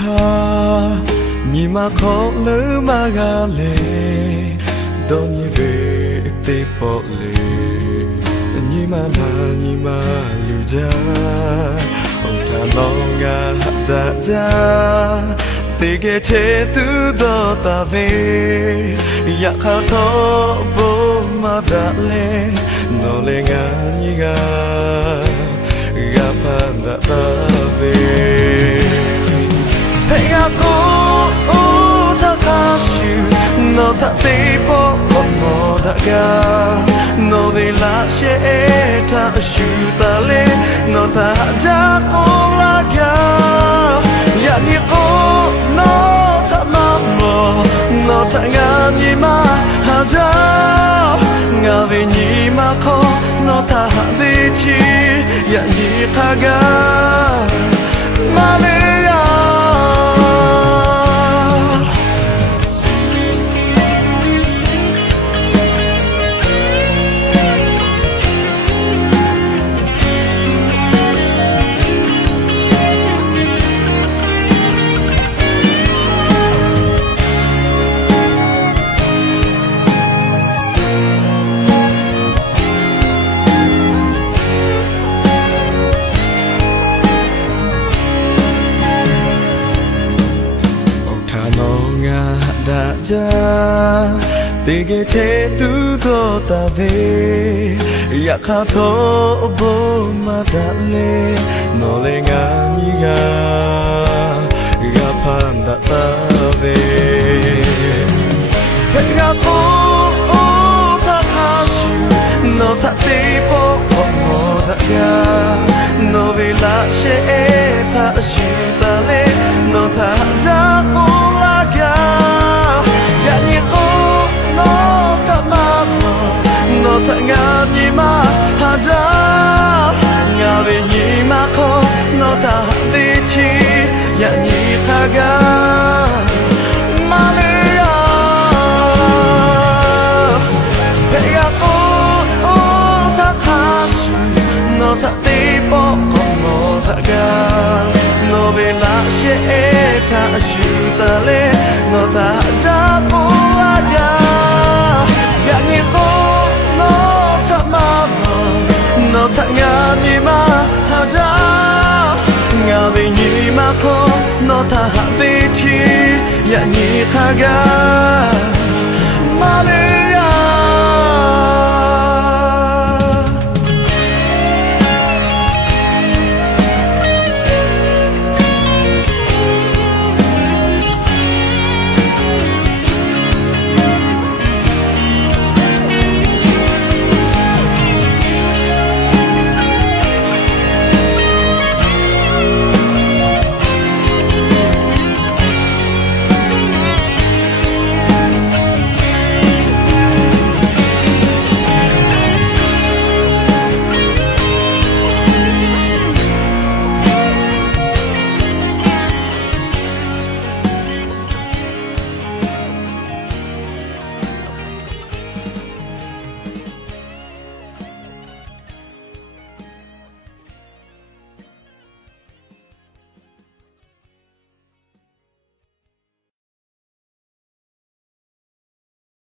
ခါညီမခေါ်လို့မကလေတော့ညီပဲအသေးပေါ်လေညီမလူကြဟုတ်တာတော့ငါတကြတေကဲချေသူတော့တာပဲရခါတော့ဘမဒါလေနော်လေငါညီကဖန်တာပဲ Hey I go oh ta kashu no ta te po mo da ga no de la she ta shu ta le no ta ja ko la ga ya ni ko no ta ma mo no ta nga mi ma ha ja nga ve ni ma ko no ta ha de chi ya ni kha ga ma leတေကဲချေသူတော့တာသေးရခါတော့ဘမဒါလေနော်လေငါညီကဖန်တာပဲခေကပေါ်တာခါရှိနော်တာတေပေါ်မောဒါကနော်ဝေလာရှေတာရှိတာလေနော်တာဂျာကိုလာကya ni ko no ta ma mo no ta nga mi ma ha ja nga ve ni ma ko no ta ti chi ya ni ta ga ma le ya pe ya ko ta kha no ta ti po ko mo ta ga no ve la she ta shu ta le no ta ja ko la ja ya ni ko no ta ma no ta nga mi ma ha ja nga ve ni ma ko no ta ha de chi ya ni ta ga ma le